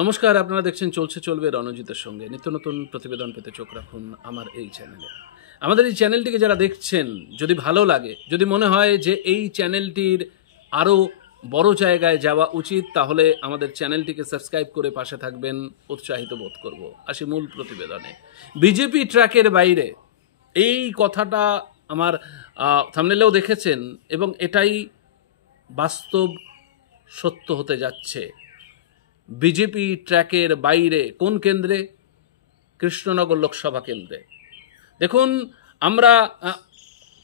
নমস্কার, আপনারা দেখছেন চলছে চলবে রণজিতের সঙ্গে। নিত্য নতুন প্রতিবেদন পেতে চোখ রাখুন আমার এই চ্যানেলে। আমাদের এই চ্যানেলটিকে যারা দেখছেন, যদি ভালো লাগে, যদি মনে হয় যে এই চ্যানেলটির আরও বড় জায়গায় যাওয়া উচিত, তাহলে আমাদের চ্যানেলটিকে সাবস্ক্রাইব করে পাশে থাকবেন, উৎসাহিত বোধ করব। আসি মূল প্রতিবেদনে। বিজেপি ট্র্যাকের বাইরে, এই কথাটা আমার থাম্বনেলেও দেখেছেন এবং এটাই বাস্তব সত্য হতে যাচ্ছে। বিজেপি ট্র্যাকের বাইরে কোন কেন্দ্রে? কৃষ্ণনগর লোকসভা কেন্দ্রে। দেখুন, আমরা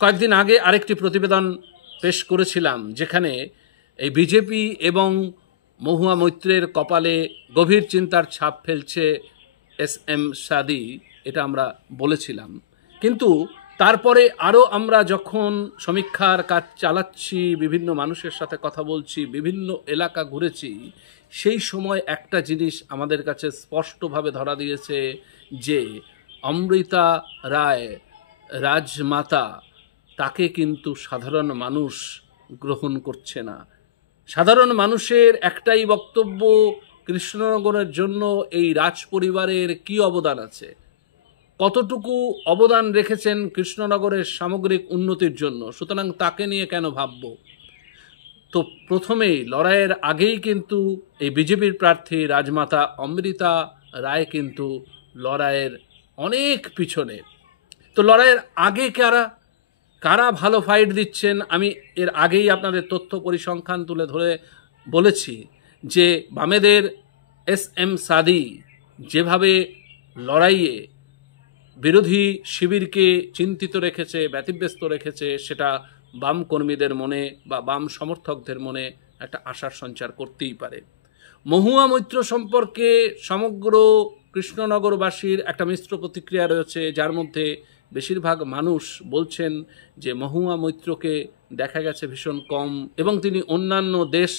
কয়েকদিন আগে আরেকটি প্রতিবেদন পেশ করেছিলাম, যেখানে এই বিজেপি এবং মহুয়া মৈত্রের কপালে গভীর চিন্তার ছাপ ফেলছে এস.এম. সাদী, এটা আমরা বলেছিলাম। কিন্তু তারপরে আরও আমরা যখন সমীক্ষার কাজ চালাচ্ছি, বিভিন্ন মানুষের সাথে কথা বলছি, বিভিন্ন এলাকা ঘুরেছি, সেই সময় একটা জিনিস আমাদের কাছে স্পষ্টভাবে ধরা দিয়েছে যে অমৃতা রায় রাজমাতা, তাকে কিন্তু সাধারণ মানুষ গ্রহণ করছে না। সাধারণ মানুষের একটাই বক্তব্য, কৃষ্ণনগরের জন্য এই রাজ পরিবারের কী অবদান আছে, কতটুকু অবদান রেখেছেন কৃষ্ণনগরের সামগ্রিক উন্নতির জন্য, সুতরাং তাকে নিয়ে কেন ভাবব। তো প্রথমেই লড়াইয়ের আগেই কিন্তু এই বিজেপির প্রার্থী রাজমাতা অমৃতা রায় কিন্তু লড়াইয়ের অনেক পিছনে। তো লড়াইয়ের আগে কারা ভালো ফাইট দিচ্ছেন, আমি এর আগেই আপনাদের তথ্য পরিসংখ্যান তুলে ধরে বলেছি যে বামেদের এস.এম. সাদী যেভাবে লড়াইয়ে বিরোধী শিবিরকে চিন্তিত রেখেছে, ব্যতিব্যস্ত রেখেছে, সেটা বাম কর্মীদের মনে বা বাম সমর্থকদের মনে একটা আশার সঞ্চার করতেই পারে। মহুয়া মৈত্র সম্পর্কে সমগ্র কৃষ্ণনগরবাসীর একটা মিশ্র প্রতিক্রিয়া রয়েছে, যার মধ্যে বেশিরভাগ মানুষ বলছেন যে মহুয়া মৈত্রকে দেখা গেছে ভীষণ কম এবং তিনি অন্যান্য দেশ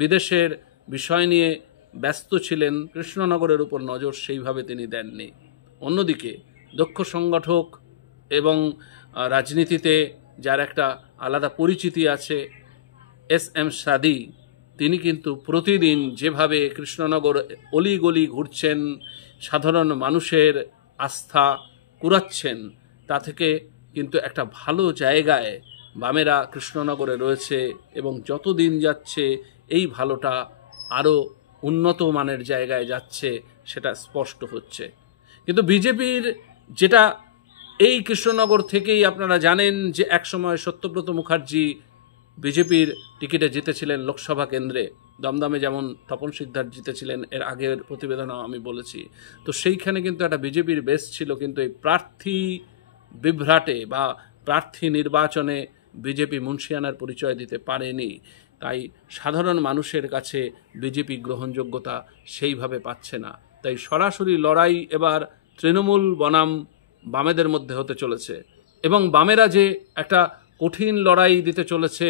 বিদেশের বিষয় নিয়ে ব্যস্ত ছিলেন, কৃষ্ণনগরের উপর নজর সেইভাবে তিনি দেননি। অন্যদিকে দক্ষ সংগঠক এবং রাজনীতিতে যার একটা আলাদা পরিচিতি আছে, এস.এম. সাদী, তিনি কিন্তু প্রতিদিন যেভাবে কৃষ্ণনগর অলিগলি ঘুরছেন, সাধারণ মানুষের আস্থা কুড়াচ্ছেন, তা থেকে কিন্তু একটা ভালো জায়গায় বামেরা কৃষ্ণনগরে রয়েছে এবং যত দিন যাচ্ছে এই ভালোটা আরও উন্নত মানের জায়গায় যাচ্ছে, সেটা স্পষ্ট হচ্ছে। কিন্তু বিজেপির যেটা, এই কৃষ্ণনগর থেকেই আপনারা জানেন যে একসময় সত্যব্রত মুখার্জি বিজেপির টিকিটে জিতেছিলেন লোকসভা কেন্দ্রে, দমদমে যেমন তপন সিকদার জিতেছিলেন, এর আগের প্রতিবেদনেও আমি বলেছি। তো সেইখানে কিন্তু একটা বিজেপির বেস ছিল, কিন্তু এই প্রার্থী বিভ্রাটে বা প্রার্থী নির্বাচনে বিজেপি মুন্সিয়ানার পরিচয় দিতে পারেনি। তাই সাধারণ মানুষের কাছে বিজেপি গ্রহণযোগ্যতা সেইভাবে পাচ্ছে না। তাই সরাসরি লড়াই এবার তৃণমূল বনাম বামেদের মধ্যে হতে চলেছে এবং বামেরা যে একটা কঠিন লড়াই দিতে চলেছে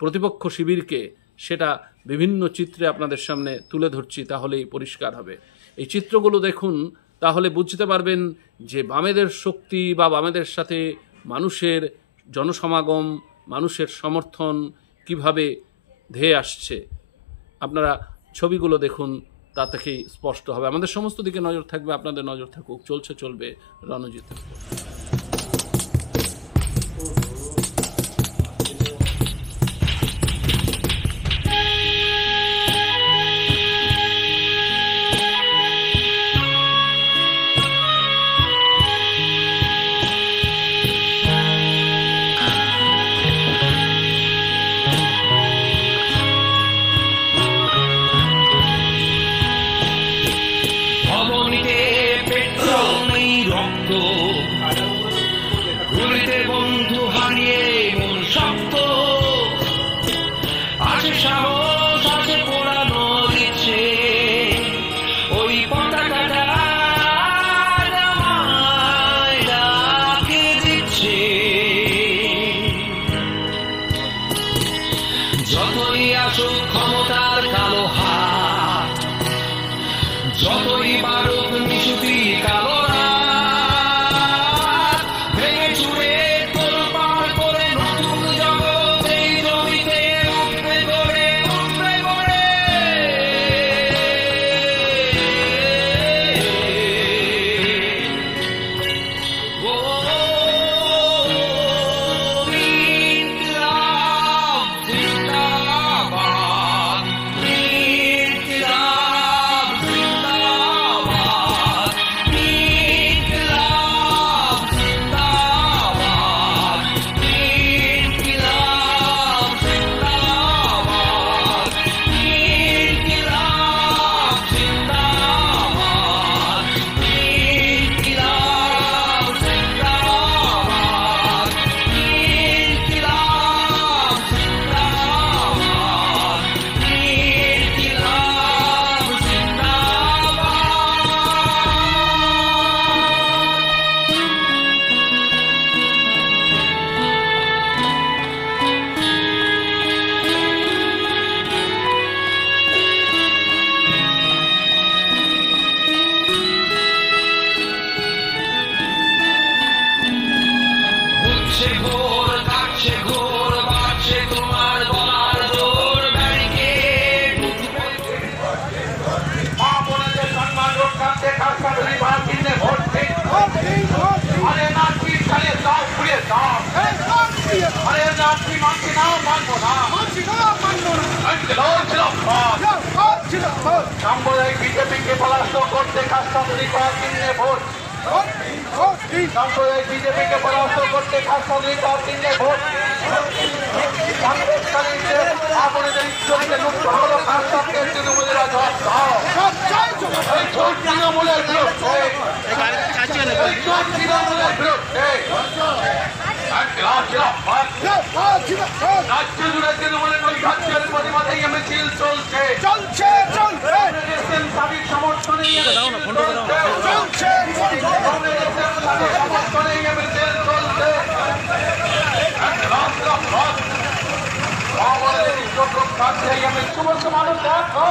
প্রতিপক্ষ শিবিরকে, সেটা বিভিন্ন চিত্রে আপনাদের সামনে তুলে ধরছি, তাহলেই পরিষ্কার হবে। এই চিত্রগুলো দেখুন, তাহলে বুঝতে পারবেন যে বামেদের শক্তি বা বামেদের সাথে মানুষের জনসমাগম, মানুষের সমর্থন কিভাবে ধেয়ে আসছে। আপনারা ছবিগুলো দেখুন, তা থেকেই স্পষ্ট হবে। আমাদের সমস্ত দিকে নজর থাকবে, আপনাদের নজর থাকুক চলছে চলবে রণজিতের উপর। গুলিতে বন্ধু হারিয়ে মন শক্ত, আছে সাহস, আছে পোড়ানো ইচ্ছে, ওই পতাকাটা আমায় ডাকে দিচ্ছে। যতই আসুক ক্ষমতার কালো হাত, যতই বারুক নিশুতি কালো সাম্প্রদায়িক বিজেপিকে পরাস্ত করতে খাসতাবলী কিনে ভোট, সাম্প্রদায়িক বিজেপিকে পরাস্ত করতে খাসতাবলী কিনে ভোট, কংগ্রেসকারীদের আপনাদের ইজ্জতকে লুপ্ত হলো খাসতাবকে তৃণমূলের জবাব দাও। এই চোর তৃণমূলের বিরুদ্ধে, এই চোর তৃণমূলের বিরুদ্ধে রাজ্য জুড়ে তৃণমূলের নৈরাজ্যের প্রতিবাদে মিছিল চলছে, দাবির সমর্থনে চলছে, সমর্থনে মিছিল চলছে। সমস্ত মানুষ দেখো